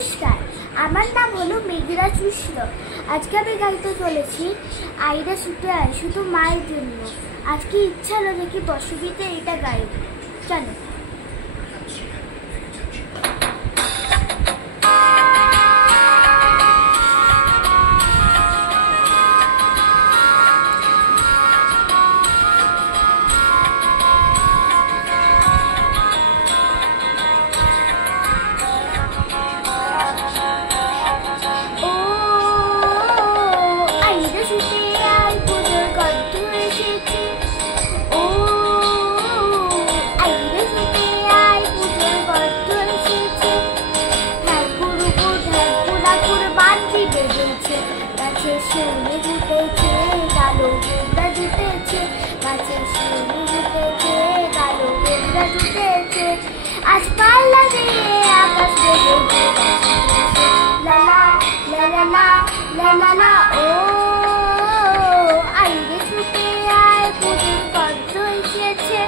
নমস্কার, আমার নাম হলো মেঘরাজ মিশ্র। আজকে আমি গাইতে চলেছি আইরা ছুটে আয় শুধু মায়ের জন্য। আজকে ইচ্ছা হলো দেখি বসবিতে এটা গাইব। চলো। শিউলি ফুটেছে, কালো গেন্ডা জুটেছে, গাছে শিউলি ফুটেছে, কালো গেন্ডা জুটেছে। আজ পাল্লা দিয়ে আকাশ বেজেছে, লালা লালা লালা ও আইরে ছুটে আয় পুজোর গন্ধ এসেছে।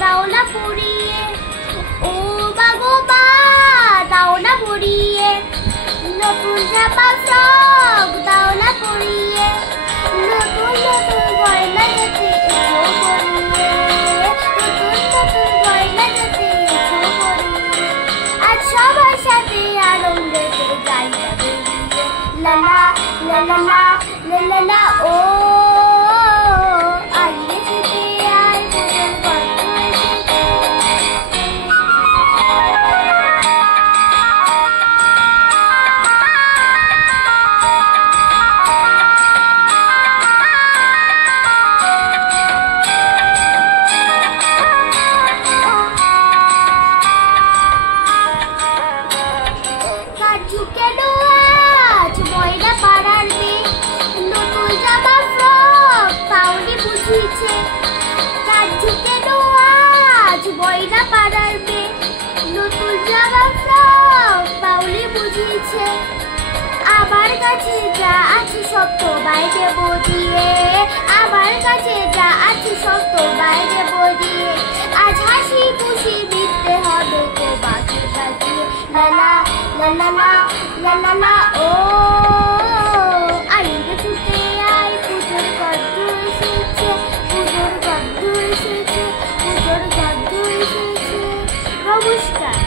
দাওলা পরিয়ে ও বাগো বা দাওলা পরিয়ে, নতুন জামা ফ্রক দাওলা পরিয়ে, নতুন নতুন গয়না যাতে এসো পরিয়ে, নতুন নতুন গয়না যাতে এসো পরিয়ে। আজ সবার সাথে আনন্দেতে গাইয়া বেরিয়ে, লালা লালা লালা ও আমার কাছে যা আছে সব তো বাইরে বদিয়ে, আমার কাছে যা আছে সব তো বাইরে বদিয়ে। আজ হাসি খুশি বিতে হবে তো বাকি বাকিয়ে, লালা লালা লালা ও আইরে ছুটে আয় পুজোর গন্ধ এসেছে, পুজোর গন্ধ এসেছে, পুজোর গন্ধ এসেছে। নমস্কার।